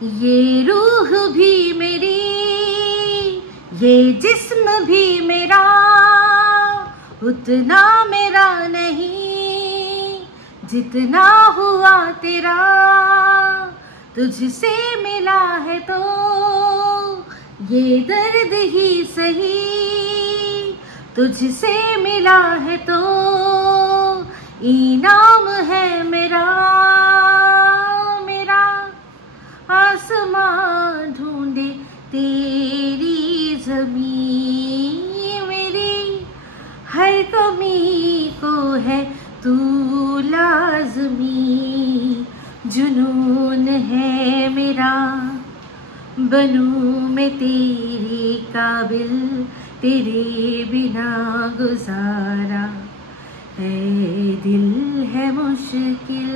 ये रूह भी मेरी, ये जिस्म भी मेरा, उतना मेरा नहीं जितना हुआ तेरा। तुझसे मिला है तो ये दर्द ही सही, तुझसे मिला है तो इनाम है मेरा। मेरा आसमां ढूंढे तेरी ज़मीं, मेरी हर कमी को है तू लाज़मी। जुनून है मेरा बनूं मैं तेरे काबिल, तेरे बिना गुजारा है दिल है मुश्किल।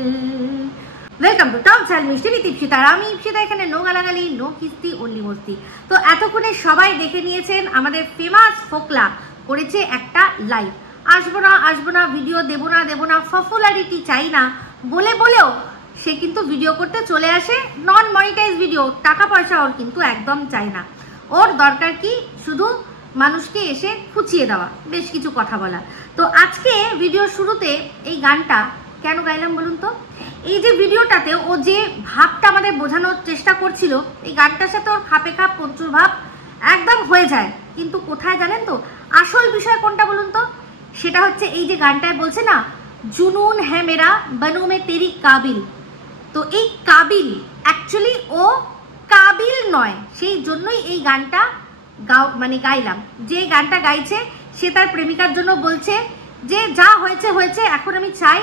वेलकम टू टॉप চ্যানেল মিষ্টি দীপশিতা। আমি ইপসিতা, এখানে নো গালাগালি, নো কিস্তি, অনলি মস্তি। তো এতক্ষণে সবাই দেখে নিয়েছেন আমাদের ফেমাস ফোকলা করেছে একটা লাইভ। আসবো না ভিডিও দেবো না পপুলারিটি চাই না বলেও সে কিন্তু ভিডিও করতে চলে আসে। নন মনিটাইজ ভিডিও, টাকা পয়সা ওর কিন্তু একদম চাই না। ওর দরকার কি শুধু মানুষকে এসে খুঁচিয়ে দেওয়া, বেশ কিছু কথা বলা। তো আজকে ভিডিও শুরুতে এই গানটা কেন গাইলাম বলুন তো? এই যে ভিডিওটাতে ও যে ভাবটা আমাদের বোঝানোর চেষ্টা করছিল, এই গানটার সাথে ওর খাপে খাপ প্রচুর ভাব একদম হয়ে যায়। কিন্তু কোথায় জানেন তো আসল বিষয় কোনটা বলুন তো? সেটা হচ্ছে এই যে গানটায় বলছে না, জুনুন হ্যাঁ মেরা বনু মে তেরি কাবিল। তো এই কাবিল অ্যাকচুয়ালি ও কাবিল নয়, সেই জন্যই এই গানটা গাইলাম। যে গানটা গাইছে সে তার প্রেমিকার জন্য বলছে যে যা হয়েছে হয়েছে, এখন আমি চাই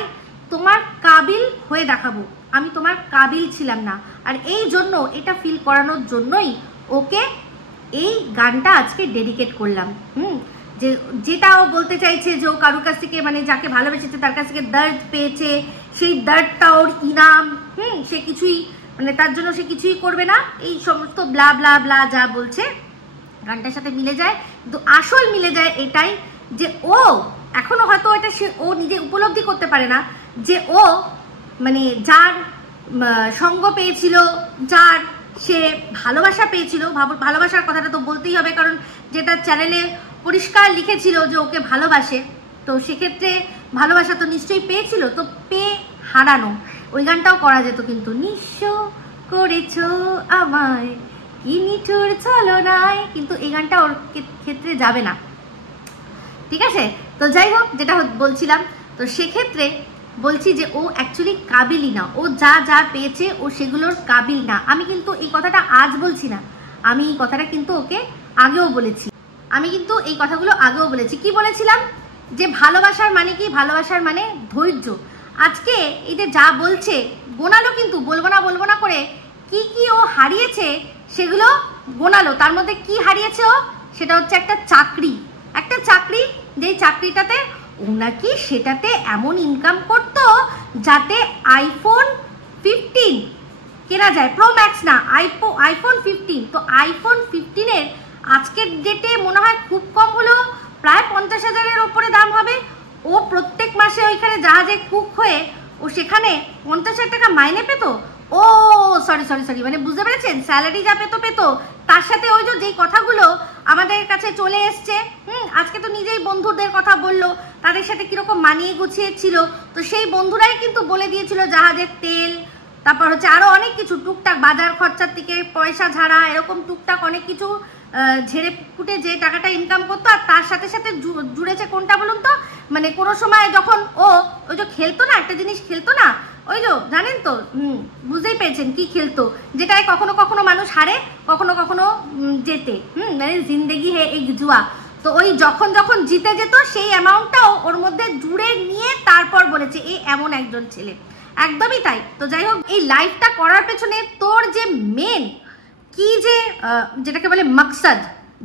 তোমার কাবিল হয়ে দেখাবো, আমি তোমার কাবিল ছিলাম না। আর এই জন্য এটা ফিল করানোর জন্যই ওকে এই গানটা আজকে ডেডিকেট করলাম। যে যেটা ও বলতে চাইছে যে ও কারুর কাছ থেকে, মানে যাকে ভালোবেসেছে তার কাছ থেকে দর্দ পেয়েছে, সেই দর্দটা ওর ইনাম। সে কিছুই, মানে তার জন্য সে কিছুই করবে না, এই সমস্ত ব্লা ব্লা ব্লা যা বলছে গানটার সাথে মিলে যায়। কিন্তু আসল মিলে যায় এটাই যে ও এখনো হয়তো এটা ও নিজে উপলব্ধি করতে পারে না যে ও মানে যার সঙ্গ পেয়েছিল, যার সে ভালোবাসা পেয়েছিল, ভালোবাসার কথাটা তো বলতেই হবে, কারণ যেটা চ্যানেলে পরিষ্কার লিখেছিল যে ওকে ভালোবাসে, তো সেক্ষেত্রে ভালোবাসা তো নিশ্চয়ই পেয়েছিল। তো পেয়ে হারানো, ওই গানটাও করা যেত, কিন্তু নিঃস্ব করেছো আমায় কি নিঠুর ছলনায়, কিন্তু এই গানটা ওর ক্ষেত্রে যাবে না। ঠিক আছে, তো যাই হোক, যেটা বলছিলাম, তো সেক্ষেত্রে বলছি যে ও অ্যাকচুয়ালি কাবিলই না। ও যা পেয়েছে ও সেগুলোর কাবিল না। আমি কিন্তু এই কথাটা আজ বলছি না, আমি এই কথাটা কিন্তু ওকে আগেও বলেছি। আমি কিন্তু এই কথাগুলো আগেও বলেছি। কি বলেছিলাম? যে ভালোবাসার মানে কি? ভালোবাসার মানে ধৈর্য। আজকে এই যে যা বলছে গোনালো, কিন্তু বলবো না করে কি ও হারিয়েছে সেগুলো গোনালো। তার মধ্যে কি হারিয়েছে ও? সেটা হচ্ছে একটা চাকরি, যেই চাকরিটাতে ও নাকি সেটাতে এমন ইনকাম করতো যাতে আইফোন 15 কেনা যায়, প্রো ম্যাক্স না, আইফোন 15। তো আইফোন 15-এর আজকের ডেটে মনে হয় খুব কম হলেও প্রায় 50,000-এর ওপরে দাম হবে। ও প্রত্যেক মাসে ওইখানে জাহাজে কুক হয়ে ও সেখানে 50,000 টাকা মাইনে পেত। ও সরি, মানে বুঝতে পেরেছেন, স্যালারি যা পেতো তার সাথে ওই যে যেই কথাগুলো আমাদের কাছে চলে এসছে, আজকে তো নিজেই বন্ধুদের কথা বললো, তাদের সাথে কিরকম মানিয়ে গুছিয়েছিল। তো সেই বন্ধুরাই কিন্তু বলে দিয়েছিল জাহাজের তেল, তারপর হচ্ছে আরো অনেক কিছু টুকটাক বাজার খরচার থেকে পয়সা ঝাড়া, এরকম টুকটাক অনেক কিছু ঝেড়ে ফুটে যে টাকাটা ইনকাম করতো। আর তার সাথে সাথে জুড়েছে কোনটা বলুন তো? মানে কোনো সময় যখন ও ওই যে খেলতো না, একটা জিনিস খেলতো না, ওই যে জানেন তো, বুঝতেই পেরেছেন কি খেলতো, যেটায় কখনো মানুষ হারে, কখনো জেতে, মানে জিন্দেগি হে এক জুয়া। তো ওই যখন জিতে যেত সেই অ্যামাউন্টটাও ওর মধ্যে জুড়ে নিয়ে তারপর বলেছে এ এমন একজন ছেলে। একদমই তাই। তো যাই হোক, এই লাইভটা করার পেছনে তোর যে মেন কি যে যেটাকে বলে মাকসাদ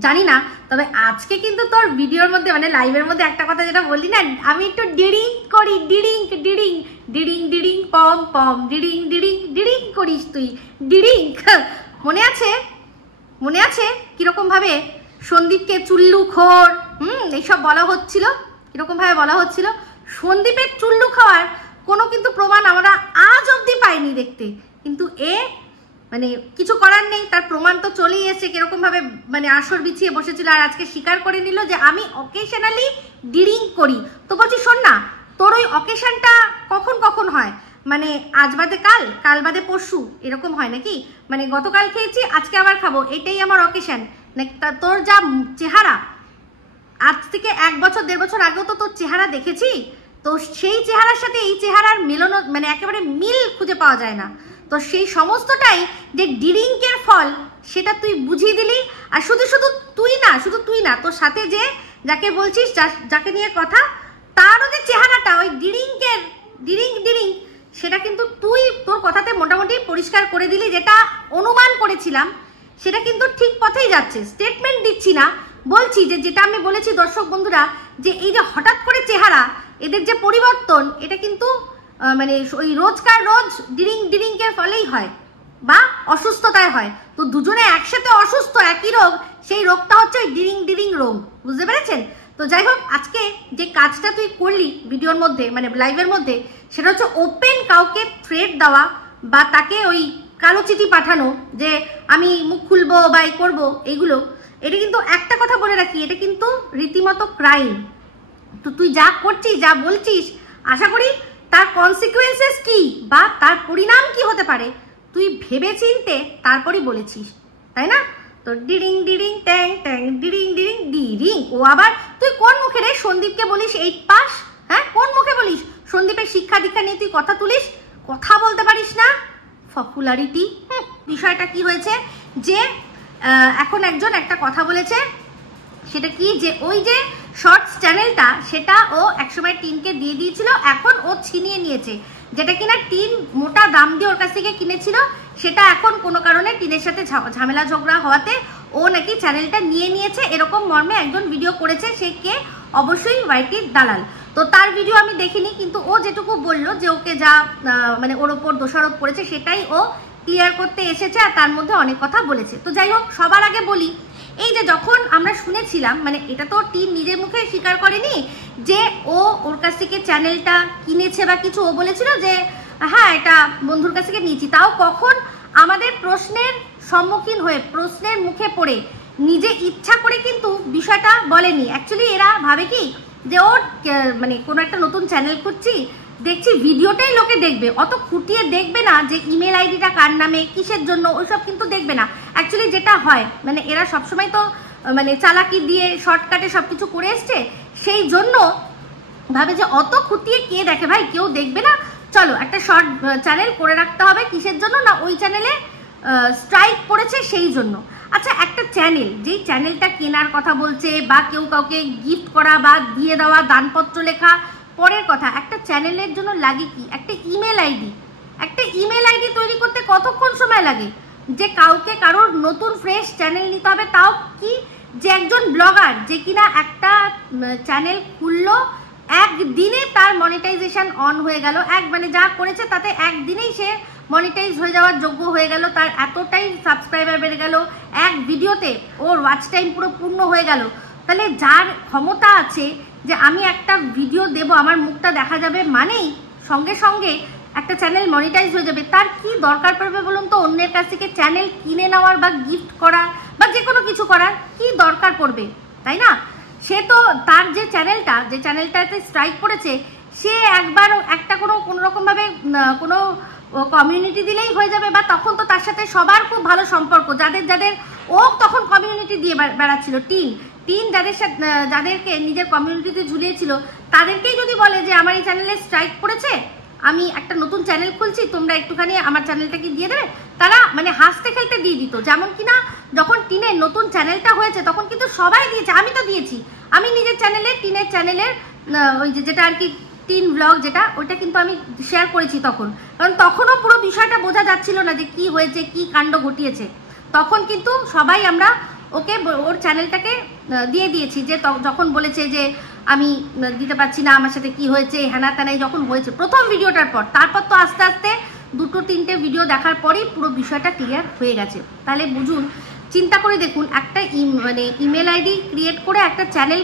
জানি না, তবে আজকে কিন্তু তোর ভিডিওর মধ্যে, মানে লাইভের মধ্যে একটা কথা যেটা বললি না, আমি একটু ডিডিং করি, ডিডিং পম পম, ডিডিং করিস তুই, ডিডিং। মনে আছে কিরকম ভাবে সন্দীপকে চুল্লু খোর এইসব বলা হচ্ছিল, কিরকম ভাবে বলা হচ্ছিল। সন্দীপের চুল্লু খাওয়ার কোনো কিন্তু প্রমাণ আমরা আজ অবধি পাইনি দেখতে, কিন্তু এ মানে কিছু করার নেই, তার প্রমাণ তো চলেই এসেছে কিরকম ভাবে মানে আসর বিছিয়ে বসেছিল, আর আজকে স্বীকার করে নিল যে আমি অকেশনালি ড্রিঙ্ক করি। তো বলছি শোন না, তোর ওই অকেশনটা কখন কখন হয়, মানে আজ বাদে কাল, কাল বাদে পরশু, এরকম হয় নাকি? মানে গতকাল খেয়েছি আজকে আবার খাবো, এটাই আমার অকেশন? তোর যা চেহারা, আজ থেকে 1 বছর 1.5 বছর আগেও তো তোর চেহারা দেখেছি, তো সেই চেহারার সাথে এই চেহারার মেলানো মানে একেবারে মিল খুঁজে পাওয়া যায় না। তো সেই সমস্তটাই যে ড্রিঙ্কের ফল সেটা তুই বুঝিয়ে দিলি। আর শুধু তুই না তোর সাথে যে যাকে বলছিস, যাকে নিয়ে কথা, তারও যে চেহারাটা ওই ড্রিঙ্ক সেটা কিন্তু তুই তোর কথাতে মোটামুটি পরিষ্কার করে দিলি, যেটা অনুমান করেছিলাম সেটা কিন্তু ঠিক পথেই যাচ্ছে। স্টেটমেন্ট দিচ্ছি না, বলছি যে যেটা আমি বলেছি দর্শক বন্ধুরা, যে এই যে হঠাৎ করে চেহারা, এদের যে পরিবর্তন, এটা কিন্তু মানে ওই রোজকার রোজ ড্রিঙ্কের ফলেই হয় বা অসুস্থতায় হয়। তো দুজনে একসাথে অসুস্থ, একই রোগ, সেই রোগটা হচ্ছে ওই ড্রিঙ্ক রোগ, বুঝতে পেরেছেন? তো যাই হোক, আজকে যে কাজটা তুই করলি ভিডিওর মধ্যে মানে লাইভের মধ্যে, সেটা হচ্ছে ওপেন কাউকে থ্রেট দেওয়া বা তাকে ওই কালো চিঠি পাঠানো যে আমি মুখ খুলবো বা এই করবো, এইগুলো, এটা কিন্তু একটা কথা বলে রাখি, এটা কিন্তু রীতিমতো ক্রাইম। তো তুই যা করছিস, যা বলছিস, আশা করি তার কনসিকুয়েন্সেস কি বা তার পরিণাম কি হতে পারে তুই ভেবে চিনতে তারপরই বলেছিস, তাই না? তো ডিরিং ট্যাং ট্যাং ডিরিং, ও আবার তুই কোন মুখে রে সন্দীপকে বলিস 8 পাস? হ্যাঁ, কোন মুখে বলিস? সন্দীপের শিক্ষা দীক্ষা নিয়ে তুই কথা তুলিস, কথা বলতে পারিস না? পপুলারিটি। বিষয়টা কি হয়েছে যে এখন একজন একটা কথা বলেছে, সেটা কি যে ওই যে শর্টস চ্যানেলটা সেটা ও একসময় টিনকে দিয়ে দিয়েছিল, এখন ও ছিনিয়ে নিয়েছে, যেটা কিনা টিন মোটা দাম দিয়ে ওর কাছ থেকে কিনেছিল, সেটা এখন কোনো কারণে টিনের সাথে ঝামেলা ঝগড়া হওয়াতে ও নাকি চ্যানেলটা নিয়ে নিয়েছে, এরকম মর্মে একজন ভিডিও করেছে। সে কে? অবশ্যই ওয়াইটির দালাল। তো তার ভিডিও আমি দেখিনি, কিন্তু ও যেটুকু বললো যে ওকে যা মানে ওর ওপর দোষারোপ করেছে সেটাই ও ক্লিয়ার করতে এসেছে, আর তার মধ্যে অনেক কথা বলেছে। তো যাই হোক, সবার আগে বলি, এই যে যখন আমরা শুনেছিলাম, মানে এটা তো টিন নিজের মুখে স্বীকার করেনি যে ও ওর কাছ থেকে চ্যানেলটা কিনেছে বা কিছু, ও বলেছিল যে হ্যাঁ এটা বন্ধুর কাছ থেকে নিয়েছি, তাও কখন আমাদের প্রশ্নের সম্মুখীন হয়ে, প্রশ্নের মুখে পড়ে, নিজে ইচ্ছা করে কিন্তু বিষয়টা বলেনি। অ্যাকচুয়ালি এরা ভাবে কি যে ওর মানে কোনো একটা নতুন চ্যানেল করছি, দেখছি ভিডিওটাই লোকে দেখবে, অত খুঁটিয়ে দেখবে না যে ইমেল আইডিটা কার নামে, কিসের জন্য, ওইসব কিন্তু দেখবে না। অ্যাকচুয়ালি যেটা হয়, মানে এরা সবসময় তো মানে চালাকি দিয়ে শর্টকাটে সব কিছু করে এসছে, সেই জন্য ভাবে যে অত খুঁটিয়ে কে দেখে ভাই, কেউ দেখবে না, চলো একটা শর্ট চ্যানেল করে রাখতে হবে। কিসের জন্য? না ওই চ্যানেলে স্ট্রাইক পড়েছে সেই জন্য। আচ্ছা, একটা চ্যানেল, যেই চ্যানেলটা কেনার কথা বলছে বা কেউ কাউকে গিফট করা বা দিয়ে দেওয়া, দানপত্র লেখা পরের কথা, একটা চ্যানেলের জন্য লাগে কি? একটা ইমেল আইডি। একটা ইমেল আইডি তৈরি করতে কতক্ষণ সময় লাগে? যে কাউকে কারোর নতুন ফ্রেশ চ্যানেল নিতে হবে, তাও কি যে একজন ব্লগার যে কিনা একটা চ্যানেল খুললো, একদিনে তার মনিটাইজেশন অন হয়ে গেল, মানে যা করেছে তাতে একদিনেই সে মনিটাইজ হয়ে যাওয়ার যোগ্য হয়ে গেল, তার এতটাই সাবস্ক্রাইবার বেড়ে গেল, এক ভিডিওতে ওর ওয়াচ টাইম পুরো পূর্ণ হয়ে গেল। তাহলে যার ক্ষমতা আছে যে আমি একটা ভিডিও দেব, আমার মুখটা দেখা যাবে মানেই সঙ্গে সঙ্গে একটা চ্যানেল মনিটাইজ হয়ে যাবে, তার কি দরকার পড়বে বলুন তো অন্যের কাছ থেকে চ্যানেল কিনে নেওয়ার বা গিফট করার বা যে কোনো কিছু করার কি দরকার পড়বে, তাই না? সে তো তার যে চ্যানেলটাতে স্ট্রাইক পড়েছে, সে একবার একটা কোনো রকমভাবে কোনো কমিউনিটি দিলেই হয়ে যাবে, বা তখন তো তার সাথে সবার খুব ভালো সম্পর্ক, যাদের ও তখন কমিউনিটি দিয়ে বেড়াচ্ছিল, টিন যাদেরকে নিজের কমিউনিটিতে ঝুলিয়েছিল, তাদেরকেই যদি বলে যে আমার এই চ্যানেলে স্ট্রাইক পড়েছে, আমি একটা নতুন চ্যানেল খুলছি, তোমরা একটুখানি আমার চ্যানেলটাকে দিয়ে দেবে, তারা মানে হাসতে খেলতে দিয়ে দিত। যেমন কিনা যখন টিনের নতুন চ্যানেলটা হয়েছে তখন কিন্তু সবাই দিয়েছে, আমি তো দিয়েছি, আমি নিজের চ্যানেলে টিনের চ্যানেলের ওই যেটা আর কি টিন ব্লগ, যেটা ওইটা কিন্তু আমি শেয়ার করেছি তখন, কারণ তখনও পুরো বিষয়টা বোঝা যাচ্ছিল না যে কি হয়েছে, কি কাণ্ড ঘটিয়েছে। তখন কিন্তু সবাই আমরা ওকে ওর চ্যানেলটাকে দিয়ে দিয়েছি, যে যখন বলেছে যে আমি দিতে পারছি না, আমার সাথে কি হয়েছে, হ্যানা ত্যানাই যখন হয়েছে প্রথম ভিডিওটার পর, তারপর তো আস্তে আস্তে 2-3টে ভিডিও দেখার পরেই পুরো বিষয়টা ক্লিয়ার হয়ে গেছে। তাহলে বুঝুন, চিন্তা করে দেখুন, একটা মানে ইমেল আইডি ক্রিয়েট করে একটা চ্যানেল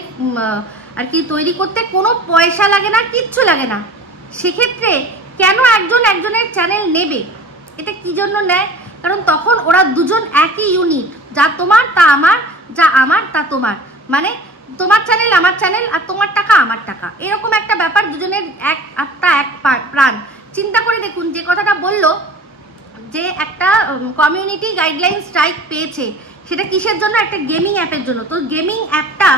আর কি তৈরি করতে কোনো পয়সা লাগে না, কিচ্ছু লাগে না। সেক্ষেত্রে কেন একজনের চ্যানেল নেবে? এটা কি জন্য নেয়? কারণ তখন ওরা দুজন একই ইউনিট, যা তোমার তা আমার, যা আমার তা তোমার, মানে তোমার চ্যানেল আমার চ্যানেল আর তোমার টাকা আমার টাকা, এরকম একটা ব্যাপার, দুজনের এক আত্মা এক প্রাণ। চিন্তা করে দেখুন যে কথাটা বললো যে একটা কমিউনিটি গাইডলাইন স্ট্রাইক পেয়েছে, সেটা কিসের জন্য? একটা গেমিং অ্যাপের জন্য। তো গেমিং অ্যাপটা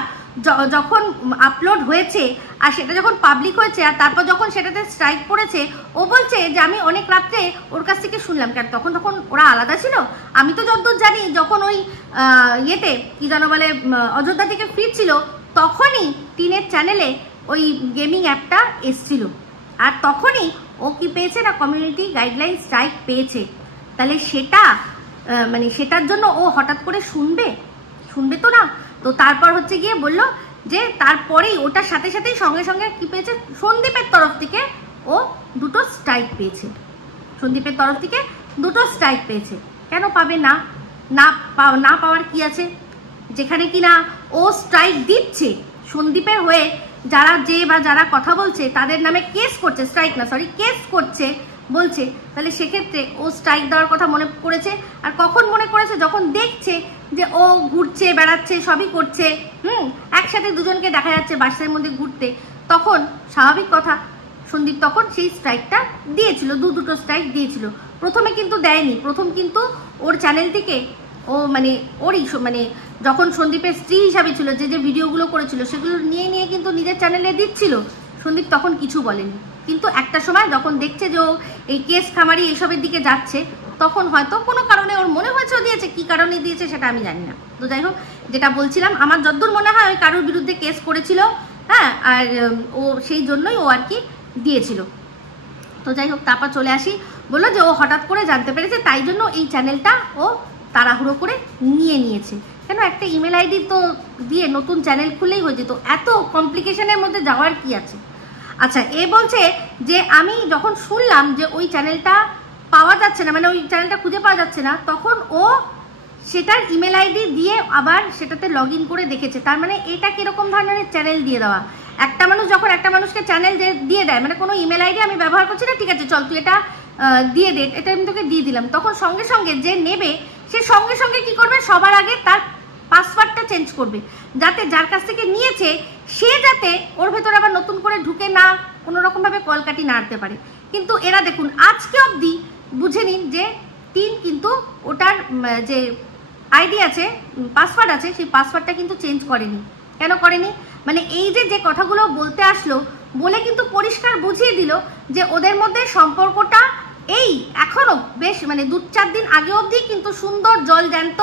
যখন আপলোড হয়েছে আর সেটা যখন পাবলিক হয়েছে আর তারপর যখন সেটাতে স্ট্রাইক পড়েছে, ও বলছে যে আমি অনেক রাত্রে ওর কাছ থেকে শুনলাম, কেন তখন ওরা আলাদা ছিল। আমি তো যতদূর জানি যখন ওই ইয়েতে কি যেন বলে অযোধ্যা থেকে ফিরছিল, তখনই টিনের চ্যানেলে ওই গেমিং অ্যাপটা এসছিল, আর তখনই ও কি পেয়েছে না কমিউনিটি গাইডলাইন স্ট্রাইক পেয়েছে। তাহলে সেটা মানে সেটার জন্য ও হঠাৎ করে শুনবে তো না। তো তারপর হচ্ছে গিয়ে বললো যে তারপরেই ওটার সাথে সাথেই সঙ্গে সঙ্গে কি পেয়েছে, সন্দীপের তরফ থেকে ও দুটো স্ট্রাইক পেয়েছে। সন্দীপের তরফ থেকে দুটো স্ট্রাইক পেয়েছে। কেন পাবে না? না পাওয়ার কি আছে? যেখানে কিনা ও স্ট্রাইক দিচ্ছে, সন্দীপের হয়ে যারা কথা বলছে তাদের নামে কেস করছে, স্ট্রাইক না সরি কেস করছে বলছে, তাহলে সেক্ষেত্রে ও স্ট্রাইক দেওয়ার কথা মনে করেছে। আর কখন মনে করেছে? যখন দেখছে যে ও ঘুরছে বেড়াচ্ছে সবই করছে, একসাথে দুজনকে দেখা যাচ্ছে বাসের মধ্যে ঘুরতে, তখন স্বাভাবিক কথা সন্দীপ তখন সেই স্ট্রাইকটা দিয়েছিল, দুটো স্ট্রাইক দিয়েছিল। প্রথমে কিন্তু দেয়নি, প্রথম কিন্তু ওর চ্যানেল থেকে ও মানে ওরই মানে যখন সন্দীপের স্ত্রী হিসাবে ছিল, যে ভিডিওগুলো করেছিল সেগুলো নিয়ে কিন্তু নিজের চ্যানেলে দিচ্ছিল, সন্দীপ তখন কিছু বলেনি। কিন্তু একটা সময় যখন দেখছে যে ও এই কেস খামারি এসবের দিকে যাচ্ছে, তখন হয়তো কোনো কারণে ওর মনে হয়েছে ও দিয়েছে, কি কারণে দিয়েছে সেটা আমি জানি না। তো যাই হোক, যেটা বলছিলাম, আমার যতদূর মনে হয় ওই কারোর বিরুদ্ধে কেস করেছিল, হ্যাঁ, আর ও সেই জন্যই ও আর কি দিয়েছিল। তো যাই হোক, তারপর চলে আসি, বললো যে ও হঠাৎ করে জানতে পেরেছে, তাই জন্য এই চ্যানেলটা ও তাড়াহুড়ো করে নিয়েছে। কেন? একটা ইমেল আইডি তো দিয়ে নতুন চ্যানেল খুলেই হয়ে যেত, এত কমপ্লিকেশনের মধ্যে যাওয়ার কি আছে? আচ্ছা, এ বলছে যে আমি যখন শুনলাম যে ওই চ্যানেলটা পাওয়া যাচ্ছে না, মানে ওই চ্যানেলটা খুঁজে পাওয়া যাচ্ছে না, তখন ও সেটার ইমেল আইডি দিয়ে আবার সেটাতে লগ ইন করে দেখেছে। তার মানে এটা কিরকম ধরনের চ্যানেল দিয়ে দেওয়া? একটা মানুষ যখন একটা মানুষকে চ্যানেল দিয়ে দেয়, মানে কোনো ইমেল আইডি আমি ব্যবহার করছি না, ঠিক আছে চল তুই এটা দিয়ে দে, এটা আমি তোকে দিয়ে দিলাম, তখন সঙ্গে সঙ্গে যে নেবে সে সঙ্গে সঙ্গে কি করবে, সবার আগে তার পাসওয়ার্ডটা চেঞ্জ করবে, যাতে যার কাছ থেকে নিয়েছে সে যাতে ওর ভেতরে আবার নতুন করে ঢুকে না কোনো রকমভাবে কলকাটি নাড়তে পারে। কিন্তু এরা দেখুন আজকে অবধি বুঝে নিন যে তিন কিন্তু ওটার যে আইডি আছে, পাসওয়ার্ড আছে, সেই পাসওয়ার্ডটা কিন্তু চেঞ্জ করেনি। কেন করেনি? মানে এই যে কথাগুলো বলতে আসলো, বলে কিন্তু পরিষ্কার বুঝিয়ে দিল যে ওদের মধ্যে সম্পর্কটা এই এখনো বেশ মানে 2-4 দিন আগে অবধি কিন্তু সুন্দর জল জ্যান্ত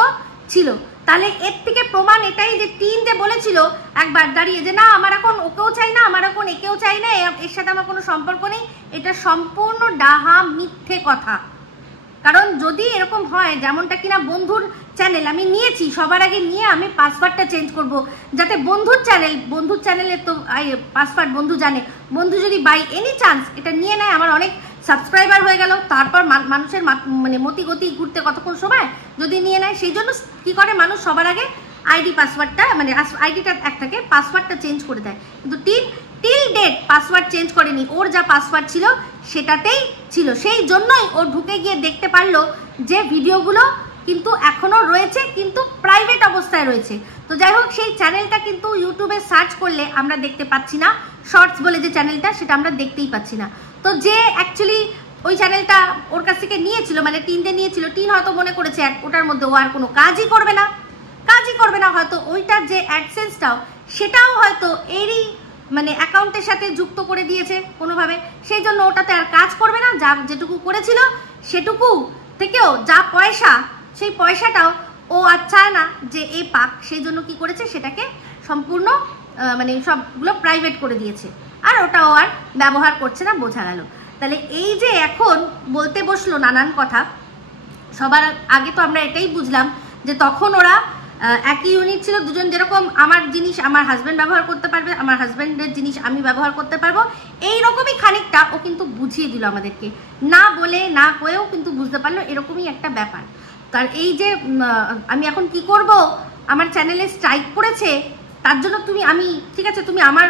ছিল। তাহলে এর থেকে প্রমাণ এটাই যে টিন যে বলেছিল একবার দাঁড়িয়ে যে না আমার এখন ওকেও চাই না, আমার এখন একেও চাই না, এর সাথে আমার কোনো সম্পর্ক নেই, এটা সম্পূর্ণ ডাহা মিথ্যে কথা। কারণ যদি এরকম হয় যেমনটা কিনা বন্ধুর চ্যানেল আমি নিয়েছি, সবার আগে নিয়ে আমি পাসওয়ার্ডটা চেঞ্জ করব, যাতে বন্ধুর চ্যানেলের তো পাসওয়ার্ড বন্ধু জানে, বন্ধু যদি বাই এনি চান্স এটা নিয়ে নেয়, আমার অনেক সাবস্ক্রাইবার হয়ে গেল, তারপর মানুষের মানে মতি গতি ঘুরতে কতক্ষণ সময় যদি নিয়ে নেয়, সেই জন্য কি করে মানুষ সবার আগে আইডি পাসওয়ার্ডটা মানে আইডিটা একটাকে পাসওয়ার্ডটা চেঞ্জ করে দেয়। কিন্তু টিল ডেট পাসওয়ার্ড চেঞ্জ করেনি, ওর যা পাসওয়ার্ড ছিল সেটাতেই ছিল, সেই জন্যই ও ঢুকে গিয়ে দেখতে পারলো যে ভিডিওগুলো কিন্তু এখনো রয়েছে, কিন্তু প্রাইভেট অবস্থায় রয়েছে। তো যাই হোক, সেই চ্যানেলটা কিন্তু ইউটিউবে সার্চ করলে আমরা দেখতে পাচ্ছি না, শর্টস বলে যে চ্যানেলটা সেটা আমরা দেখতেই পাচ্ছি না। তো যে অ্যাকচুয়ালি ওই চ্যানেলটা ওর কাছ থেকে নিয়েছিল, মানে টিনতে নিয়েছিল, টিন হয়তো মনে করেছে ওটার মধ্যে ও আর কোনো কাজই করবে না, হয়তো ওইটার যে অ্যাডসেন্সটাও সেটাও হয়তো এরই মানে অ্যাকাউন্টের সাথে যুক্ত করে দিয়েছে কোনোভাবে, সেই জন্য ওটাতে আর কাজ করবে না, যা যেটুকু করেছিল সেটুকু থেকেও যা পয়সা, সেই পয়সাটাও ও আর চায় না যে এই পাক, সেই জন্য কি করেছে সেটাকে সম্পূর্ণ মানে সবগুলো প্রাইভেট করে দিয়েছে, আর ওটাও আর ব্যবহার করছে না, বোঝা গেল। তাহলে এই যে এখন বলতে বসলো নানান কথা, সবার আগে তো আমরা এটাই বুঝলাম যে তখন ওরা একই ইউনিট ছিল, দুজন যেরকম আমার জিনিস আমার হাজব্যান্ড ব্যবহার করতে পারবে, আমার হাজব্যান্ডের জিনিস আমি ব্যবহার করতে পারবো, এইরকমই খানিকটা ও কিন্তু বুঝিয়ে দিল আমাদেরকে, না বলে না কয়েও কিন্তু বুঝতে পারলো এরকমই একটা ব্যাপার। তার এই যে আমি এখন কি করব, আমার চ্যানেলে স্ট্রাইক পড়েছে, তার জন্য আমি ঠিক আছে তুমি আমার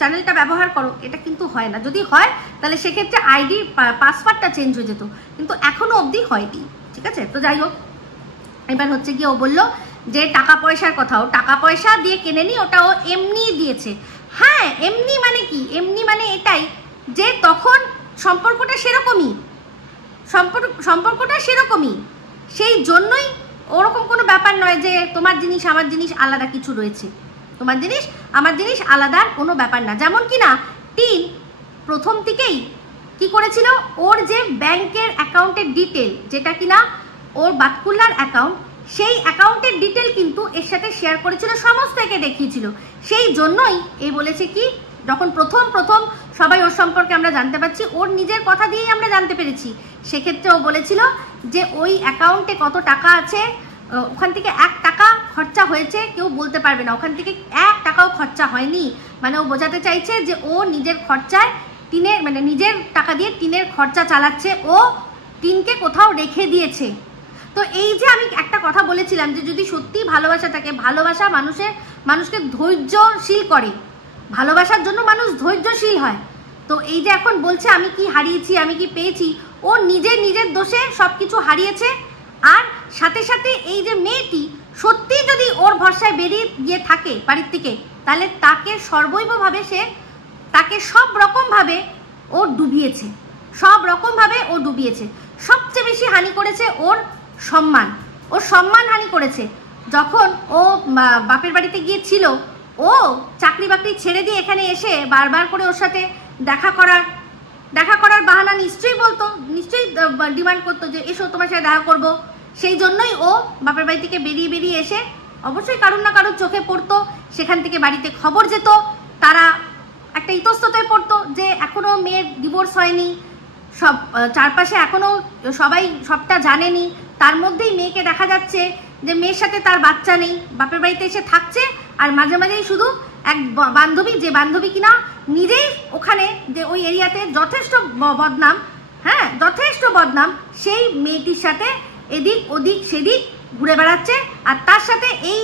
চ্যানেলটা ব্যবহার করো, এটা কিন্তু হয় না। যদি হয় তাহলে সেক্ষেত্রে আইডি পাসওয়ার্ডটা চেঞ্জ হয়ে যেত, কিন্তু এখনো অবধি হয়নি। ঠিক আছে? তো যাই হোক, এবার হচ্ছে কি ও বললো যে টাকা পয়সার কথা, ও টাকা পয়সা দিয়ে কেনেনি, ওটা ও এমনি দিয়েছে। হ্যাঁ, এমনি মানে কি? এমনি মানে এটাই যে তখন সম্পর্কটা সেরকমই, সম্পর্কটা সেরকমই, সেই জন্যই ওরকম কোনো ব্যাপার নয় যে তোমার জিনিস আমার জিনিস আলাদা কিছু রয়েছে, তোমার জিনিস আমার জিনিস আলাদা কোনো ব্যাপার না। যেমন কি না টিন প্রথম থেকেই কি করেছিল, ওর যে ব্যাংকের অ্যাকাউন্টের ডিটেল, যেটা কিনা ওর বাতকুল্লার অ্যাকাউন্ট, সেই অ্যাকাউন্টের ডিটেল কিন্তু এর সাথে শেয়ার করেছিল, সমস্ত একে দেখিয়েছিল। সেই জন্যই এই বলেছে কি, যখন প্রথম সবাই ওর সম্পর্কে আমরা জানতে পারছি, ওর নিজের কথা দিয়েই আমরা জানতে পেরেছি, সেক্ষেত্রে ও বলেছিল যে ওই অ্যাকাউন্টে কত টাকা আছে, ওখান থেকে 1 টাকা খরচা হয়েছে কেউ বলতে পারবে না, ওখান থেকে 1 টাকাও খরচা হয়নি। মানে ও বোঝাতে চাইছে যে ও নিজের খরচায় টিনের, মানে নিজের টাকা দিয়ে টিনের খরচা চালাচ্ছে, ও টিনকে কোথাও রেখে দিয়েছে। তো এই যে আমি একটা কথা বলেছিলাম যে যদি সত্যি ভালোবাসা থাকে, ভালোবাসা মানুষকে ধৈর্যশীল করে, ভালোবাসার জন্য মানুষ ধৈর্যশীল হয়। তো এই যে এখন বলছে আমি কি হারিয়েছি, আমি কি পেয়েছি, ও নিজের দোষে সব কিছু হারিয়েছে। আর সাথে সাথে এই যে মেয়েটি সত্যি যদি ওর ভরসায় বেরিয়ে গিয়ে থাকে বাড়ির থেকে, তাহলে তাকে সর্বৈবভাবে তাকে সব রকমভাবে ও ডুবিয়েছে, সব রকমভাবে ও ডুবিয়েছে। সবচেয়ে বেশি হানি করেছে ওর সম্মান হানি করেছে। যখন ও বাপের বাড়িতে গিয়েছিল, ও চাকরি বাকরি ছেড়ে দিয়ে এখানে এসে বারবার করে ওর সাথে দেখা করার বাহানা নিশ্চয়ই বলতো, নিশ্চয়ই ডিমান্ড করতো যে এসো তোমার সাথে দেখা করবো। সেই জন্যই ও বাপের বাড়ি থেকে বেরিয়ে এসে অবশ্যই কারুর না কারুর চোখে পড়তো, সেখান থেকে বাড়িতে খবর যেত, তারা একটা ইতস্ততায় পড়তো যে এখনো মেয়ের ডিভোর্স হয়নি, সব চারপাশে এখনো সবাই সবটা জানেনি, তার মধ্যেই মেয়েকে দেখা যাচ্ছে যে মেয়ের সাথে তার বাচ্চা নেই, বাপের বাড়িতে এসে থাকছে, আর মাঝে মাঝেই শুধু এক বান্ধবী, যে বান্ধবী কিনা নিজেই ওখানে যে ওই এরিয়াতে যথেষ্ট বদনাম, হ্যাঁ যথেষ্ট বদনাম, সেই মেয়েটির সাথে এদিক ওদিক সেদিক ঘুরে বেড়াচ্ছে। আর তার সাথে এই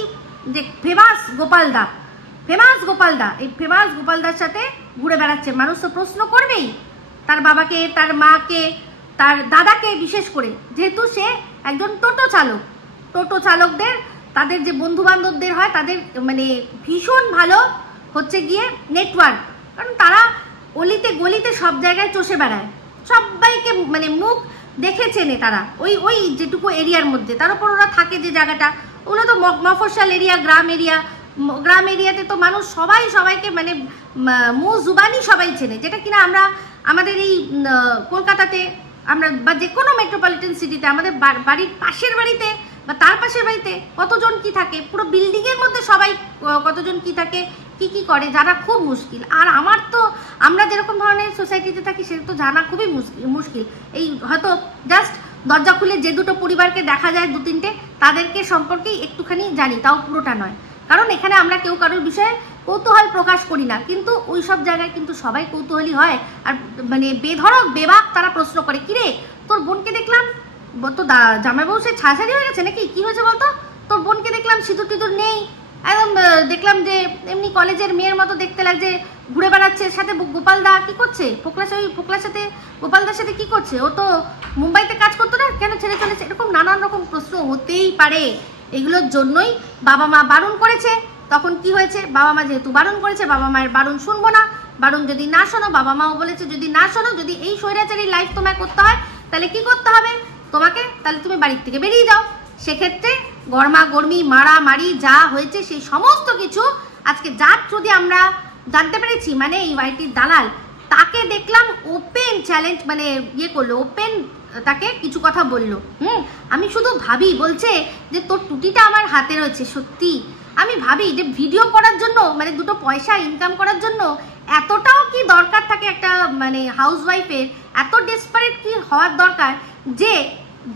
যে ফেমাস গোপালদা, এই ফেমাস গোপালদার সাথে ঘুরে বেড়াচ্ছে। মানুষ তো প্রশ্ন করবেই, তার বাবাকে, তার মাকে, তার দাদাকে বিশেষ করে, যেহেতু সে একজন টোটো চালকদের তাদের যে বন্ধু বান্ধবদের হয় তাদের মানে ভীষণ ভালো হচ্ছে গিয়ে নেটওয়ার্ক, কারণ তারা অলিতে গলিতে সব জায়গায় চষে বেড়ায়, সবাইকে মানে মুখ দেখে চেনে তারা, ওই যেটুকু এরিয়ার মধ্যে। তার উপর ওরা থাকে যে জায়গাটা, ওগুলো তো মফস্বল এরিয়া, গ্রাম এরিয়াতে তো মানুষ সবাইকে মানে মুখ জুবানি সবাই চেনে, যেটা কিনা আমরা আমাদের এই কলকাতাতে আমরা বা যে কোনো মেট্রোপলিটন সিটিতে আমাদের বাড়ির পাশের বাড়িতে বা তার পাশের বাড়িতে কতজন কি থাকে, পুরো বিল্ডিংয়ের মধ্যে সবাই কতজন কি থাকে, কি করে জানা খুব মুশকিল। আর আমরা যেরকম ধরনের সোসাইটিতে থাকি সেটা তো জানা খুবই মুশকিল। এই হয়তো জাস্ট দরজা খুলে যে দুটো পরিবারকে দেখা যায় 2-3টে, তাদেরকে সম্পর্কেই একটুখানি জানি, তাও পুরোটা নয়, কারণ এখানে আমরা কেউ কারোর বিষয়ে কৌতূহল প্রকাশ করি না, কিন্তু ওই সব জায়গায় কিন্তু সবাই কৌতূহলী হয়। আর মানে বেবাক তারা প্রশ্ন করে, কিরে তোর বোনকে দেখলাম, তো জামাইবাবু সে ছাড়াছাড়ি হয়ে গেছে নাকি, কি হয়েছে বলতো, তোর বোনকে দেখলাম সিঁদুর টিঁদুর নেই, একদম দেখলাম যে এমনি কলেজের মেয়ের মতো দেখতে লাগছে, ঘুরে বেড়াচ্ছে, সাথে গোপালদা কি করছে, ফোকলার সাথে গোপালদার সাথে কি করছে, ও তো মুম্বাইতে কাজ করতো না, কেন ছেড়ে চলেছে, এরকম নানান রকম প্রশ্ন হতেই পারে। এগুলোর জন্যই বাবা মা বারণ করেছে। তখন কি হয়েছে, বাবা মা যেহেতু বারণ করেছে, বাবা মায়ের বারণ শুনবো না, বারণ যদি না শোনো, বাবা মাও বলেছে যদি না শোনো, যদি এই স্বৈরাচারী লাইফ তোমায় করতে হয় তাহলে কি করতে হবে তোমাকে, তাহলে তুমি বাড়ির থেকে বেরিয়ে যাও। সেক্ষেত্রে গরমাগরমি মারামারি যা হয়েছে সেই সমস্ত কিছু আজকে যার যদি আমরা জানতে পেরেছি, মানে এই ওয়াইটির দালাল তাকে দেখলাম ওপেন চ্যালেঞ্জ, মানে করলো, ওপেন তাকে কিছু কথা বললো। আমি শুধু ভাবি, বলছে যে তোর টুটিটা আমার হাতে রয়েছে। সত্যি আমি ভাবি যে ভিডিও করার জন্য, মানে দুটো পয়সা ইনকাম করার জন্য এতটাও কি দরকার থাকে একটা মানে হাউসওয়াইফের, এত ডেসপারেট কি হওয়ার দরকার যে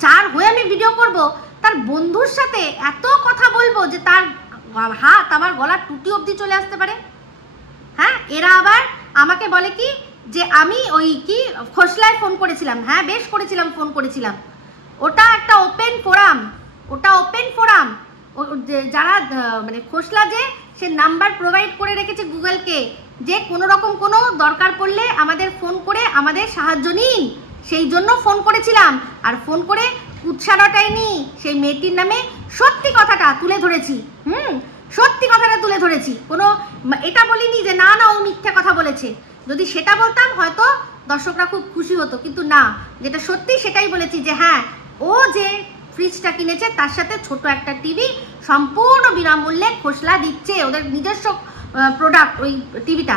যার হয়ে আমি ভিডিও করব তার বন্ধুর সাথে এত কথা বলবো যে তার হাত আমার গলার টুটি অবধি চলে আসতে পারে। হ্যাঁ, এরা আবার আমাকে বলে কি যে আমি ওই কি খোসলায় ফোন করেছিলাম। হ্যাঁ বেশ করেছিলাম, ফোন করেছিলাম, ওটা একটা ওপেন ফোরাম, যারা মানে খোসলা যে সে নাম্বার প্রোভাইড করে রেখেছে গুগলকে, যে কোনো রকম কোনো দরকার পড়লে আমাদের ফোন করে আমাদের সাহায্য নিন, সেই জন্য ফোন করেছিলাম। আর ফোন করে উৎসাহটাইনি, সেই মেয়েটির নামে সত্যি কথাটা তুলে ধরেছি। সত্যি কথাটা তুলে ধরেছি, কোনো এটা বলিনি যে না না ও মিথ্যে কথা বলেছে। যদি সেটা বলতাম হয়তো দর্শকরা খুব খুশি হতো, কিন্তু না, যেটা সত্যি সেটাই বলেছি যে হ্যাঁ, ও যে ফ্রিজটা কিনেছে তার সাথে ছোট একটা টিভি সম্পূর্ণ বিনামূল্যে খোসলা দিচ্ছে, ওদের নিজস্ব প্রোডাক্ট ওই টিভিটা।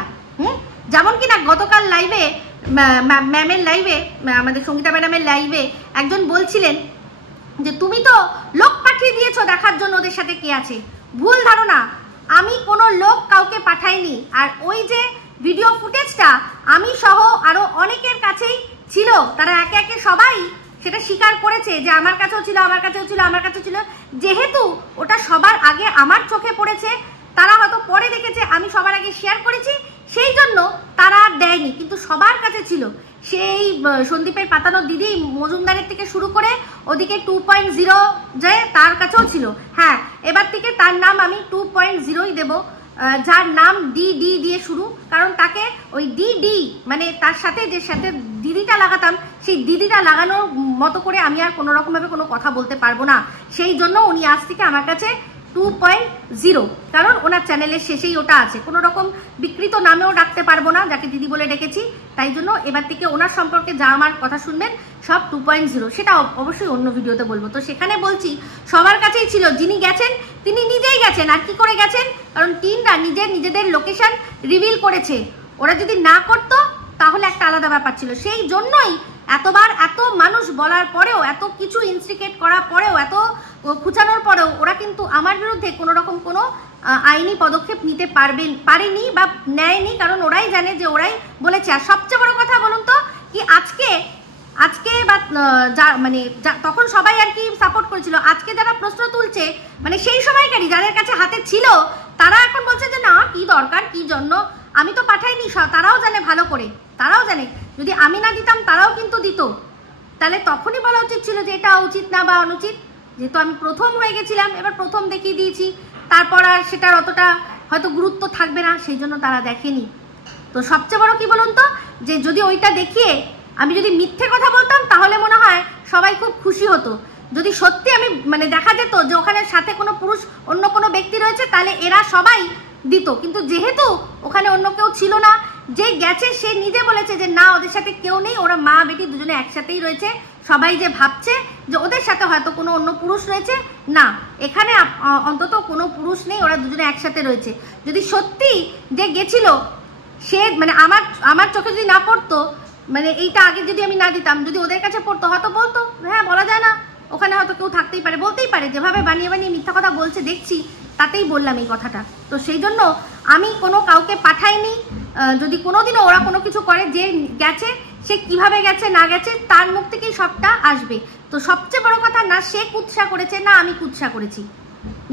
যেমন কিনা গতকাল লাইভে, ম্যামের লাইভে, আমাদের সঙ্গীতা ম্যাডামের লাইভে একজন বলছিলেন যে তুমি তো লোক পাঠিয়ে দিয়েছো দেখার জন্য ওদের সাথে কি আছে। ভুল ধারণা, আমি কোনো লোক কাউকে পাঠাইনি। আর ওই যে ভিডিও ফুটেজটা আমি সহ আরো অনেকের কাছেই ছিল, তারা একে একে সবাই সেটা স্বীকার করেছে যে আমার কাছেও ছিল, আমার কাছেও ছিল, আমার কাছেও ছিল। যেহেতু ওটা সবার আগে আমার চোখে পড়েছে, তারা হয়তো পরে দেখেছে আমি সবার আগে শেয়ার করেছি, সেই জন্য তারা আর দেয়নি, কিন্তু সবার কাছে ছিল। সেই সন্দীপের পাতানো দিদি মজুমদারের থেকে শুরু করে ওদিকে 2.0 যে তার কাছেও ছিল। হ্যাঁ, এবার থেকে তার নাম আমি 2.0ই দেবো, যার নাম ডি দিয়ে শুরু, কারণ তাকে ওই ডি মানে তার সাথে যে সাথে দিদিটা লাগাতাম, সেই দিদিটা লাগানোর মতো করে আমি আর কোনো রকমভাবে কোনো কথা বলতে পারবো না। সেই জন্য উনি আজ থেকে আমার কাছে 2.0, কারণ ওনার চ্যানেলের শেষেই ওটা আছে। কোনো রকম বিকৃত নামেও ডাকতে পারবো না, যাকে দিদি বলে ডেকেছি। তাই জন্য এবার থেকে ওনার সম্পর্কে যা আমার কথা শুনবেন সব 2.0, সেটা অবশ্যই অন্য ভিডিওতে বলবো। তো সেখানে বলছি সবার কাছেই ছিল, যিনি গেছেন তিনি নিজেই গেছেন। আর কি করে গেছেন? কারণ টিমরা নিজেদের লোকেশন রিভিল করেছে। ওরা যদি না করতো তাহলে একটা আলাদা ব্যাপার ছিল। সেই জন্যই এতবার এত মানুষ বলার পরেও, এত কিছু ইনস্টিগেট করার পরেও, এত খুঁচানোর পরেও ওরা কিন্তু আমার বিরুদ্ধে কোনো রকম কোনো আইনি পদক্ষেপ নিতে পারেনি বা নেয়নি, কারণ ওরাই জানে যে ওরাই বলেছে। আর সবচেয়ে বড় কথা বলুন তো, কি আজকে বা মানে তখন সবাই আর কি সাপোর্ট করেছিল, আজকে যারা প্রশ্ন তুলছে মানে সেই সময়কারই যাদের কাছে হাতে ছিল, তারা এখন বলছে যে না কি দরকার, কি জন্য, আমি তো পাঠাইনি। তারাও জানে ভালো করে, তারাও জানে যদি আমি না দিতাম তারাও কিন্তু দিত। তাহলে তখনই বলা উচিত ছিল যে এটা উচিত না বা অনুচিত। যেহেতু আমি প্রথম হয়ে গেছিলাম, এবার প্রথম দেখিয়ে দিয়েছি, তারপর আর সেটার অতটা হয়তো গুরুত্ব থাকবে না, সেই জন্য তারা দেখেনি। তো সবচেয়ে বড় কি বলুন তো, যে যদি ওইটা দেখিয়ে আমি যদি মিথ্যে কথা বলতাম তাহলে মনে হয় সবাই খুব খুশি হতো। যদি সত্যি আমি মানে দেখা যেত যে ওখানে সাথে কোনো পুরুষ অন্য কোনো ব্যক্তি রয়েছে, তাহলে এরা সবাই দিত। কিন্তু যেহেতু ওখানে অন্য কেউ ছিল না, যে গেছে সে নিজে বলেছে যে না ওদের সাথে কেউ নেই, ওরা মা বেটি দুজনে একসাথেই রয়েছে। সবাই যে ভাবছে যে ওদের সাথে হয়তো কোনো অন্য পুরুষ রয়েছে, না, এখানে অন্তত কোনো পুরুষ নেই, ওরা দুজনে একসাথে রয়েছে। যদি সত্যি যে গেছিল সে মানে আমার চোখে যদি না পড়তো, মানে এইটা আগে যদি আমি না দিতাম, যদি ওদের কাছে পড়তো হয়তো বলতো, হ্যাঁ বলা যায় না, ওখানে হয়তো কেউ থাকতেই পারে, বলতেই পারে, যেভাবে বানিয়ে মিথ্যা কথা বলছে দেখছি, তাতেই বললাম এই কথাটা। তো সেই জন্য আমি কোনো কাউকে পাঠাইনি। যদি কোনোদিনও ওরা কোনো কিছু করে, যে গেছে সে কিভাবে গেছে না গেছে তার মুখ থেকেই সবটা আসবে। তো সবচেয়ে বড় কথা, না সে কুৎসা করেছে না আমি কুৎসা করেছি,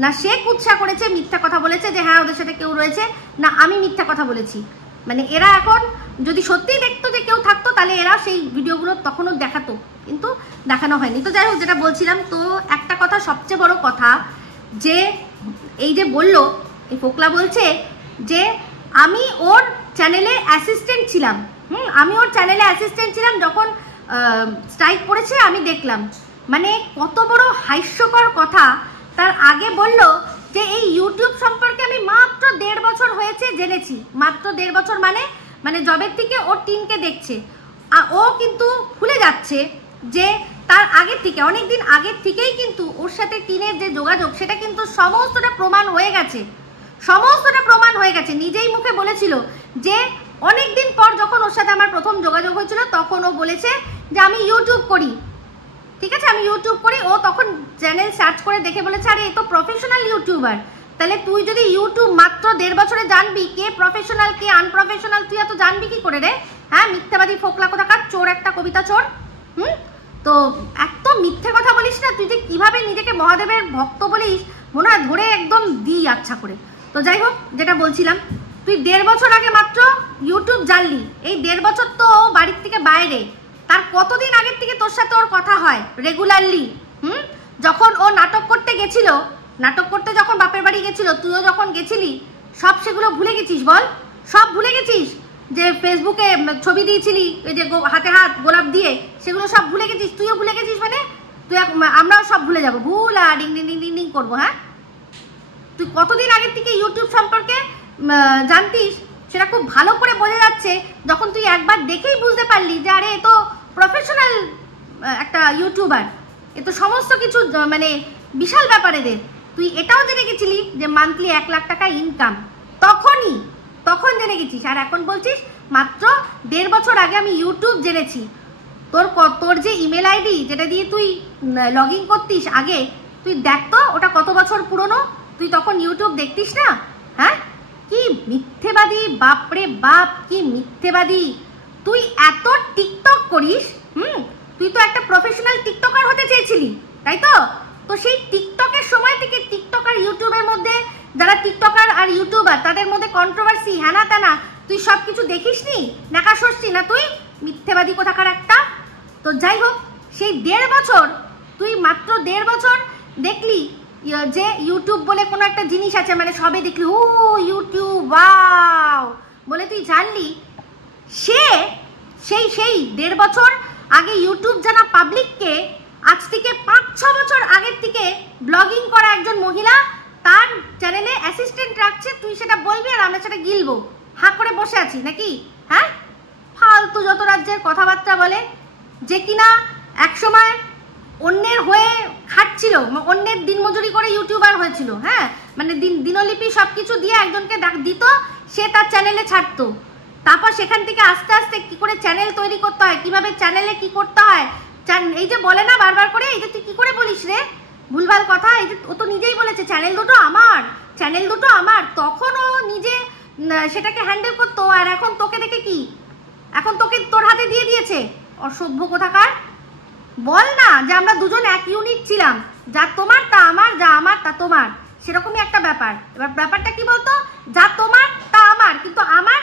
না সে কুৎসা করেছে মিথ্যা কথা বলেছে যে হ্যাঁ ওদের সাথে কেউ রয়েছে, না আমি মিথ্যা কথা বলেছি। মানে এরা এখন যদি সত্যিই দেখতো যে কেউ থাকতো, তাহলে এরা সেই ভিডিওগুলো তখনও দেখাতো, কিন্তু দেখানো হয়নি। তো যাই হোক, যেটা বলছিলাম, তো একটা কথা, সবচেয়ে বড় কথা, যে এই যে বললো এই ফোকলা বলছে যে আমি ওর চ্যানেলে অ্যাসিস্ট্যান্ট ছিলাম। আমি ওর চ্যানেলে অ্যাসিস্ট্যান্ট ছিলাম যখন স্ট্রাইক পড়েছে, আমি দেখলাম। মানে কত বড় হাস্যকর কথা। তার আগে বলল যে এই ইউটিউব সম্পর্কে আমি মাত্র 1.5 বছর হয়েছে জেনেছি। মাত্র 1.5 বছর মানে জবের থেকে ওর টিনকে দেখছে। ও কিন্তু ভুলে যাচ্ছে যে তার আগের থেকে, অনেকদিন আগের থেকেই কিন্তু ওর সাথে টিনের যে যোগাযোগ, সেটা কিন্তু সমস্তটা প্রমাণ হয়ে গেছে। সমস্তটা প্রমাণ হয়ে গেছে। নিজেই মুখে বলেছিল যে অনেকদিন পর যখন ওর সাথে আমার প্রথম যোগাযোগ হয়েছিল, তখন ও বলেছে যে আমি ইউটিউব করি। ঠিক আছে, আমি ইউটিউব করি। ও তখন চ্যানেল সার্চ করে দেখে বলেছে আরে এ তো প্রফেশনাল ইউটিউবার। তাহলে তুই যদি ইউটিউব মাত্র 1.5 বছরে জানবি কে প্রফেশনাল কে আনপ্রফেশনাল, তুই এত জানবি কি করে রে? হ্যাঁ, মিথ্যাবাদী ফোকলা কোথাকার, চোর একটা, কবিতা চোর। তো এত মিথ্যে কথা বলিস না তুই, যে কিভাবে নিজেকে মহাদেবের ভক্ত বলিস, মনে হয় ধরে একদম দিই আচ্ছা করে। তো যাই হোক, যেটা বলছিলাম, তুই 1.5 বছর আগে মাত্র ইউটিউব জানলি। এই 1.5 বছর তো বাড়ির থেকে বাইরে। তার কতদিন আগের থেকে তোর সাথে ওর কথা হয় রেগুলারলি? যখন ও নাটক করতে গেছিল, নাটক করতে যখন বাপের বাড়ি গেছিল, তুইও যখন গেছিলি, সব সেগুলো ভুলে গেছিস? বল, সব ভুলে গেছিস? যে ফেসবুকে ছবি দিয়েছিলি, এই যে হাতে হাত গোলাপ দিয়ে, সেগুলো সব ভুলে গেছিস? তুইও ভুলে গেছিস? মানে তুই আমরাও সব ভুলে যাবো, ভুল আর ding ding ding ding ding করবো। হ্যাঁ, তুই কতদিন আগের থেকে ইউটিউব সম্পর্কে জানতিস সেটা খুব ভালো করে বোঝা যাচ্ছে যখন তুই একবার দেখেই বুঝতে পারলি যে আরে এ তো প্রফেশনাল একটা ইউটিউবার, এ তো সমস্ত কিছু মানে বিশাল ব্যাপার এদের। তুই এটাও জেনে গেছিলি যে মান্থলি 1 লাখ টাকা ইনকাম, তখন জেনে গেছিস, আর এখন বলছিস মাত্র 1.5 বছর আগে আমি ইউটিউব জেনেছি। তোর যে ইমেল আইডি যেটা দিয়ে তুই লগ ইন করতিস আগে, তুই দেখ তো ওটা কত বছর পুরনো, তুই তখন ইউটিউব দেখতিস না? হ্যাঁ, কি মিথ্যেবাদী, বাপরে বাপ কি মিথ্যেবাদী। তুই এত টিকটক করিস, তুই তো একটা প্রফেশনাল টিকটকার হতে চেয়েছিলি, তাই তো? তো সেই টিকটকের সময় থেকে টিকটক আর ইউটিউবের মধ্যে যারা টিকটকার আর ইউটিউবার তাদের মধ্যে কন্ট্রোভার্সি হ্যানা ত্যানা তুই সব কিছু দেখিসনি, নাকা সরছি না তুই, মিথ্যেবাদী কোথাকার একটা। তো যাই হোক, সেই 1.5 বছর, তুই মাত্র 1.5 বছর দেখলি যে ইউটিউব বলে কোনো একটা জিনিস আছে, মানে সবে দেখলি ও ইউটিউব ওয়াও বলে তুই জানলি। সেই 1.5 বছর আগে ইউটিউব জানা পাবলিককে আজ থেকে 5-6 বছর আগের থেকে ব্লগিং করা একজন মহিলা তার চ্যানেলে অ্যাসিস্ট্যান্ট রাখছে, তুই সেটা বলবি আর আমরা সেটা গিলবো, হাঁ করে বসে আছি নাকি? হ্যাঁ, ফালতু যত রাজ্যের কথাবার্তা বলে, যে কিনা একসময় অন্যের হয়ে খাটছিল, অন্যের দিনমজুরি করে ইউটিউবার হয়েছিল। হ্যাঁ, মানে দিনলিপি সব কিছু দিয়ে একজনকে দিত, সে তার চ্যানেলে ছাড়তো। তারপর সেখান থেকে আস্তে আস্তে কি করে চ্যানেল তৈরি করতে হয়, কিভাবে চ্যানেলে কি করতে হয়, এই যে বলে না বারবার করে, এই যে তুই কি করে বলিস রে ভুলভাল কথা, এই যে ও তো নিজেই বলেছে চ্যানেল দুটো আমার, তখন ও নিজে সেটাকে হ্যান্ডেল করতো, আর এখন তোকে দেখে কি, এখন তোকে তোর হাতে দিয়ে দিয়েছে, অসভ্য কোথাকার। বল না যে আমরা দুজন এক ইউনিট ছিলাম, যা তোমার তা আমার, যা আমার তা তোমার, সেরকমই একটা ব্যাপার। এবার ব্যাপারটা কি বলতো, যা তোমার তা আমার, কিন্তু আমার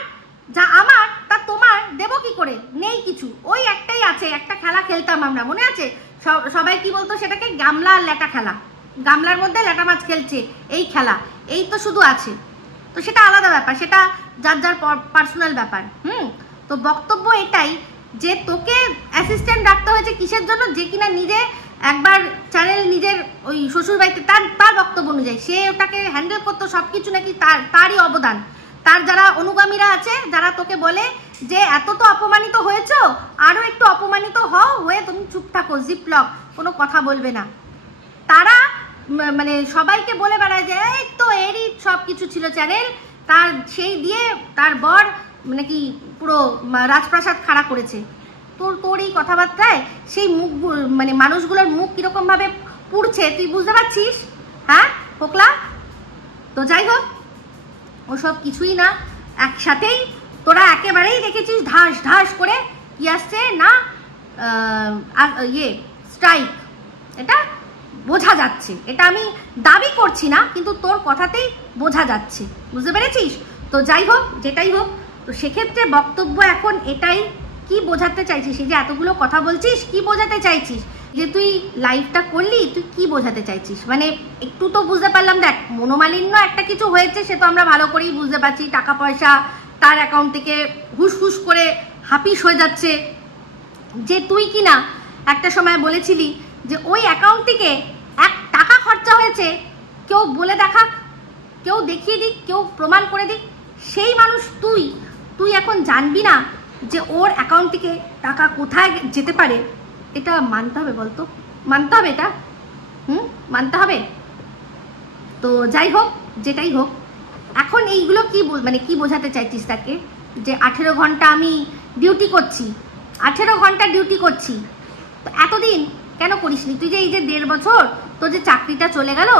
যা আমার তা তোমার দেবো কি করে, নেই কিছু, ওই একটাই আছে, একটা খেলা খেলতাম আমরা, মনে আছে? সবাই কি বলতো সেটাকে, গামলা আর ল্যাটা খেলা, গামলার মধ্যে ল্যাটা মাছ খেলছে, এই খেলা, এই তো শুধু আছে। তো সেটা আলাদা ব্যাপার, সেটা যার যার পার্সোনাল ব্যাপার। তো বক্তব্য এটাই যে তোকে অ্যাসিস্ট্যান্ট রাখতে হয়েছে কিসের জন্য, যে কিনা নিজে একবার চ্যানেল নিজের ওই শ্বশুরবাড়িতে তার বক্তব্য অনুযায়ী সে ওটাকে হ্যান্ডেল করতো, সব কিছু নাকি তারই অবদান। তার যারা অনুগামীরা আছে, যারা তোকে বলে যে এত তো অপমানিত হয়েছ, আরও একটু অপমানিত হয়ে তুমি চুপ থাকো, জিপলক, কোনো কথা বলবে না, তারা মানে সবাইকে বলে বেড়ায় যে এই তো এরই সব কিছু ছিল চ্যানেল, তার সেই দিয়ে তার বর মানে কি পুরো রাজপ্রাসাদ খাড়া করেছে। তোর এই কথাবার্তায় সেই মুখ, মানে মানুষগুলোর মুখ কিরকম ভাবে পুড়ছে তুই বুঝতে পারছিস? হ্যাঁ পোকলা। তো যাই হোক, ওসব কিছুই না, একসাথেই তোরা একেবারেই দেখেছিস ঢাস ঢাস করে কি আসছে না, স্ট্রাইক, এটা বোঝা যাচ্ছে, এটা আমি দাবি করছি না, কিন্তু তোর কথাতেই বোঝা যাচ্ছে, বুঝতে পেরেছিস? তো যাই হোক, যেটাই হোক, তো সেক্ষেত্রে বক্তব্য এখন এটাই, কি বোঝাতে চাইছিস? এই যে এতগুলো কথা বলছিস, কি বোঝাতে চাইছিস? যে তুই লাইভটা করলি, তুই কি বোঝাতে চাইছিস? মানে একটু তো বুঝতে পারলাম, দেখ মনোমালিন্য একটা কিছু হয়েছে, সে তো আমরা ভালো করেই বুঝতে পারছি, টাকা পয়সা তার অ্যাকাউন্ট থেকে হুস হুস করে হাপিস হয়ে যাচ্ছে, যে তুই কিনা একটা সময় বলেছিলি যে ওই অ্যাকাউন্ট থেকে 1 টাকা খরচা হয়েছে, কেউ বলে দেখাক, কেউ দেখিয়ে দিক, কেউ প্রমাণ করে দিক, সেই মানুষ তুই এখন জানবি না যে ওর অ্যাকাউন্ট থেকে টাকা কোথায় যেতে পারে? এটা মানতে হবে, বলতো মানতে হবে এটা, মানতে হবে। তো যাই হোক, যেটাই হোক, এখন এইগুলো কি মানে কি বোঝাতে চাইছিস তাকে? যে 18 ঘন্টা আমি ডিউটি করছি, 18 ঘন্টা ডিউটি করছি, তো এতদিন কেন করিসনি? তুই যে এই যে 1.5 বছর তোর যে চাকরিটা চলে গেল,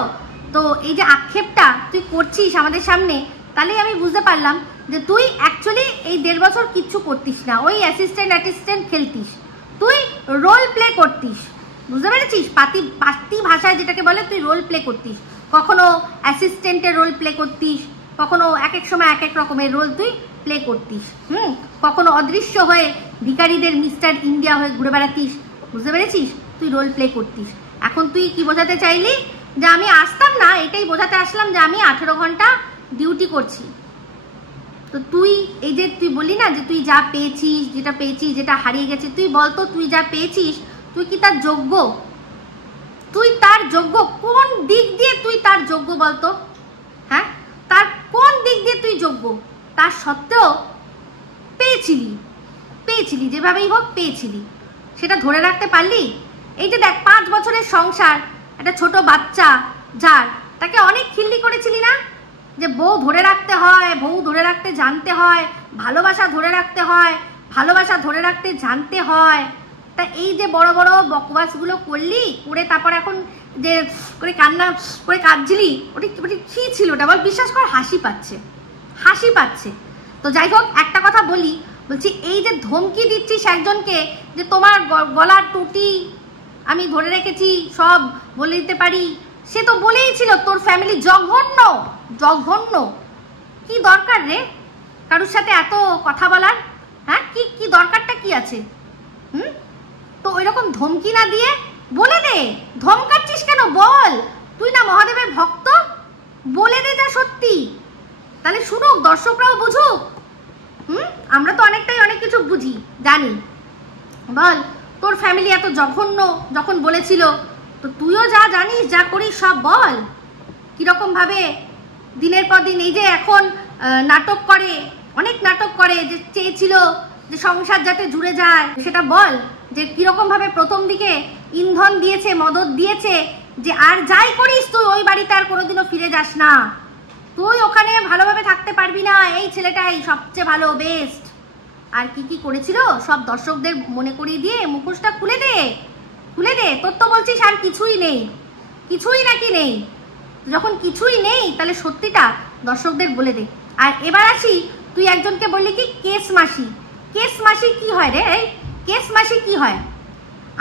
তো এই যে আক্ষেপটা তুই করছিস আমাদের সামনে, তাহলেই আমি বুঝতে পারলাম যে তুই অ্যাকচুয়ালি এই 1.5 বছর কিচ্ছু করতিস না, ওই অ্যাসিস্ট্যান্ট খেলতিস, তুই রোল প্লে করতিস, বুঝতে পেরেছিস? পাতি ভাষায় যেটাকে বলে, তুই রোল প্লে করতিস, কখনো অ্যাসিস্ট্যান্টের রোল প্লে করতিস, কখনো এক এক সময় এক এক রকমের রোল তুই প্লে করতিস, কখনো অদৃশ্য হয়ে ভিখারিদের মিস্টার ইন্ডিয়া হয়ে ঘুরে বেড়াতিস, বুঝতে পেরেছিস? তুই রোল প্লে করতিস। এখন তুই কি বোঝাতে চাইলি? যে আমি আসতাম না, এটাই বোঝাতে আসলাম যে আমি 18 ঘন্টা ডিউটি করছি। তো তুই এই যে তুই বললি না যে তুই যা পেয়েছিস, যেটা হারিয়ে গেছে, তুই বলতো তুই যা পেয়েছিস তুই কি তার যোগ্য? তুই তার যোগ্য? কোন দিক দিয়ে তুই তার যোগ্য বলতো? হ্যাঁ, তার কোন দিক দিয়ে তুই যোগ্য? তার সত্ত্বেও পেয়েছিলি যেভাবেই হোক পেয়েছিলি, সেটা ধরে রাখতে পারলি? এই যে দেখ 5 বছরের সংসার, একটা ছোট বাচ্চা যার, তাকে অনেক খিল্লি করেছিলি না যে বউ ধরে রাখতে হয়, বউ ধরে রাখতে জানতে হয়, ভালোবাসা ধরে রাখতে হয়, ভালোবাসা ধরে রাখতে জানতে হয়। তা এই যে বড় বড় বকবাসগুলো করলি, করে তারপর এখন যে করে কান্না করে কাঁদছিলি, ওটা কি ছিল ওটা বল? বিশ্বাস কর হাসি পাচ্ছে। তো যাই হোক, একটা কথা বলছি, এই যে ধমকি দিচ্ছিস একজনকে যে তোমার গলার টুটি আমি ধরে রেখেছি, সব বলে দিতে পারি, সে তো বলেই ছিল তোর ফ্যামিলি জঘন্য। কি দরকার রে কারোর সাথে এত কথা বলার? হ্যাঁ, কি দরকারটা কি আছে? তো ওইরকম ধমকি না দিয়ে বলে দে। ধমকাচ্ছিস কেন বল? তুই না মহাদেবের ভক্ত? বলে দে যা সত্যি, তাহলে শুনুক, দর্শকরাও বুঝুক। আমরা তো অনেক কিছু বুঝি, জানি। বল, তোর ফ্যামিলি এত জঘন্য যখন বলেছিল, তো তুইও যা জানিস, যা করিস সব বল। কিরকম ভাবে দিনের পর দিন এই যে এখন নাটক করে, অনেক নাটক করে, যে চেয়েছিল যে সংসার যাতে জুড়ে যায়, সেটা বল। যে কিরকম ভাবে প্রথম দিকে ইন্ধন দিয়েছে, মদত দিয়েছে, যে আর যাই করিস তুই ওই বাড়িতে আর কোনোদিনও ফিরে যাস না, তুই ওখানে ভালোভাবে থাকতে পারবি না, এই ছেলেটাই সবচেয়ে ভালো, বেস্ট। আর কি করেছিল সব দর্শকদের মনে করিয়ে দিয়ে মুখোশটা খুলে দে। তোর তো বলছিস আর কিছুই নেই, কিছুই নাকি নেই। যখন কিছুই নেই, তাহলে সত্যিটা দর্শকদের বলে দে। আর এবার আসি, তুই একজনকে বললি কি কেস মাসি কি হয় রে? কেস মাসি কি হয়?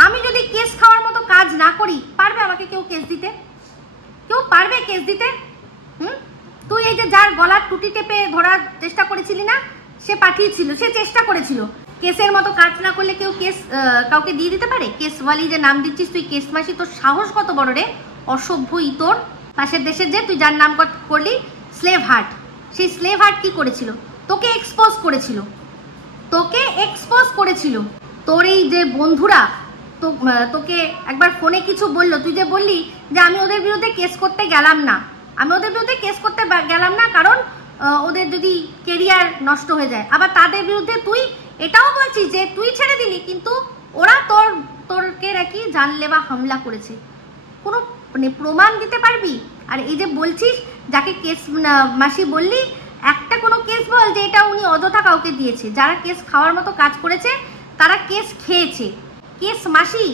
আমি যদি কেস খাওয়ার মতো কাজ না করি, পারবে আমাকে কেউ কেস দিতে? কেউ পারবে কেস দিতে? তুই এই যে যার গলার টুটি টেপে ধরার চেষ্টা করেছিলি না, সে পাঠিয়েছিল, সে চেষ্টা করেছিল। কেসের মতো কাজ না করলে কেউ কেস কাউকে দিয়ে দিতে পারে? কেসওয়ালি যে নাম দিচ্ছিস তুই, কেস মাসি, তোর সাহস কত বড় রে? অসভ্য ইতর। পাশের দেশের যে তুই যার নাম করলি স্লেভ হার্ট, সেই স্লেভ হার্ট কি করেছিল? তোকে এক্সপোজ করেছিল। তোর এই যে বন্ধুরা তোকে একবার ফোনে কিছু বললো, তুই যে বললি যে আমি ওদের বিরুদ্ধে কেস করতে গেলাম না, কারণ ওদের যদি কেরিয়ার নষ্ট হয়ে যায়। আবার তাদের বিরুদ্ধে তুই এটাও বলছিস যে তুই ছেড়ে দিলি, কিন্তু ওরা তোরকে নাকি জানলেবা হামলা করেছে। কোনো মানে প্রমাণ দিতে পারবি? আর এই যে বলছিস যাকে কেস মাসি বললি, একটা কোনো কেস বল যে এটা উনি অযথা কাউকে দিয়েছে। যারা কেস খাওয়ার মতো কাজ করেছে তারা কেস খেয়েছে। কেস মাসি,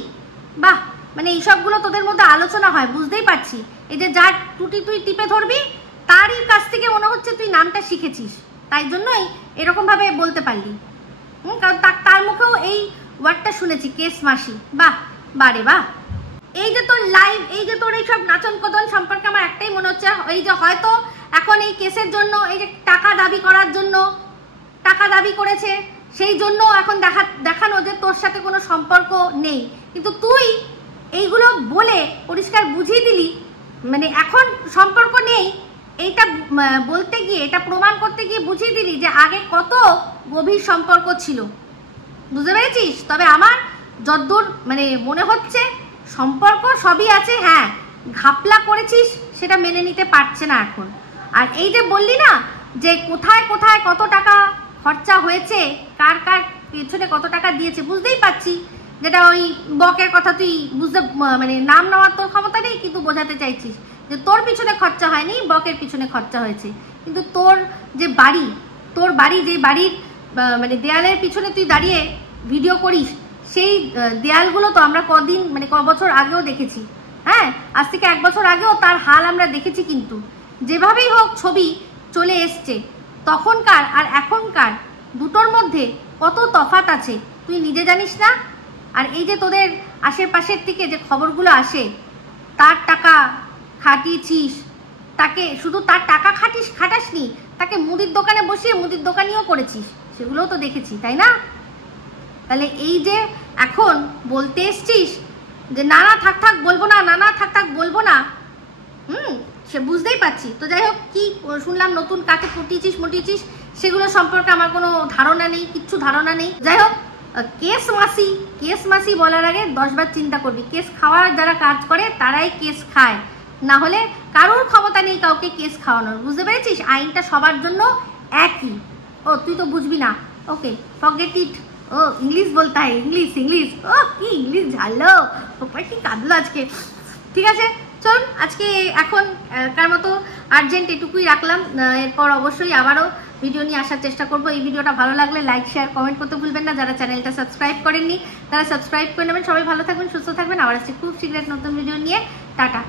বাহ, মানে এইসবগুলো তোদের মধ্যে আলোচনা হয়, বুঝতেই পারছি। এই যে যার টুটি তুই টিপে ধরবি, তারই কাছ থেকে মনে হচ্ছে তুই নামটা শিখেছিস, তাই জন্যই এরকম ভাবে বলতে পারলি। কারণ তার মুখেও এই ওয়ার্ডটা শুনেছি, কেস মাসি। বাহ, এই যে তোর লাইভ, এই যে তোর এইসব নাচন কদন সম্পর্কে আমার একটাই মনে হচ্ছে, এই যে হয়তো এখন এই কেসের জন্য, এই যে টাকা দাবি করেছে, সেই জন্য এখন দেখানো যে তোর সাথে কোনো সম্পর্ক নেই। কিন্তু তুই এইগুলো বলে পরিষ্কার বুঝিয়ে দিলি, মানে এখন সম্পর্ক নেই, এইটা বলতে গিয়ে, এটা প্রমাণ করতে গিয়ে বুঝিয়ে দিলি যে আগে কত গভীর সম্পর্ক ছিল। বুঝতে পেরেছিস? তবে আমার যদ্দূর মানে মনে হচ্ছে সম্পর্ক সবই আছে, হ্যাঁ, ঘাপলা করেছিস সেটা মেনে নিতে পারছে না এখন। আর এই যে বললি না যে কোথায় কত টাকা খরচা হয়েছে, কার পেছনে কত টাকা দিয়েছে, বুঝতেই পারছি। যেটা ওই বকের কথা তুই বুঝতে, মানে নাম নেওয়ার তোর ক্ষমতা নেই, কিন্তু বোঝাতে চাইছিস যে তোর পিছনে খরচা হয়নি, বকের পিছনে খরচা হয়েছে। কিন্তু তোর বাড়ি যে বাড়ির মানে দেয়ালের পিছনে তুই দাঁড়িয়ে ভিডিও করিস, সেই দেয়ালগুলো তো আমরা ক বছর আগেও দেখেছি। হ্যাঁ, আজ থেকে 1 বছর আগেও তার হাল আমরা দেখেছি। কিন্তু যেভাবেই হোক ছবি চলে এসছে, তখনকার আর এখনকার দুটোর মধ্যে কত তফাৎ আছে তুই নিজে জানিস না। আর এই যে তোদের আশেপাশের থেকে যে খবরগুলো আসে, তার টাকা খাটিয়েছিস, তাকে শুধু তার টাকা খাটাসনি, তাকে মুদির দোকানে বসিয়ে মুদির দোকানিও করেছিস, সেগুলোও তো দেখেছি, তাই না? তাহলে এই যে এখন বলতে এসছিস যে না থাক বলবো না, সে বুঝতেই পারছি। তো যাই হোক, কি শুনলাম নতুন কাকে মটিয়েছিস সেগুলো সম্পর্কে আমার কোনো ধারণা নেই, কিচ্ছু ধারণা নেই। যাই হোক, কেস কেস মাসি বলার আগে 10 বার চিন্তা করবি। কেস খাওয়ার যারা কাজ করে তারাই কেস খায়, না হলে কারোর ক্ষমতা নেই কাউকে কেস খাওয়ানোর, বুঝতে পেরেছিস? আইনটা সবার জন্য একই। ও তুই তো বুঝবি না, ওকে ফরগেট ইট। ও ইংলিশ বলতে হয়, ইংলিশ ইংলিশ, ও কি ইংলিশ ঝাললো, ওপাই কি কাঁদলো আজকে। ঠিক আছে চল, আজকে এখন কার মতো আর্জেন্ট এটুকুই রাখলাম। এরপর অবশ্যই আবারও ভিডিও নিয়ে আসার চেষ্টা করবো। এই ভিডিওটা ভালো লাগলে লাইক শেয়ার কমেন্ট করতে ভুলবেন না। যারা চ্যানেলটা সাবস্ক্রাইব করেননি তারা সাবস্ক্রাইব করে নেবেন। সবাই ভালো থাকবেন, সুস্থ থাকবেন। আবার আসছে খুব শীঘ্র নতুন ভিডিও নিয়ে। টাটা।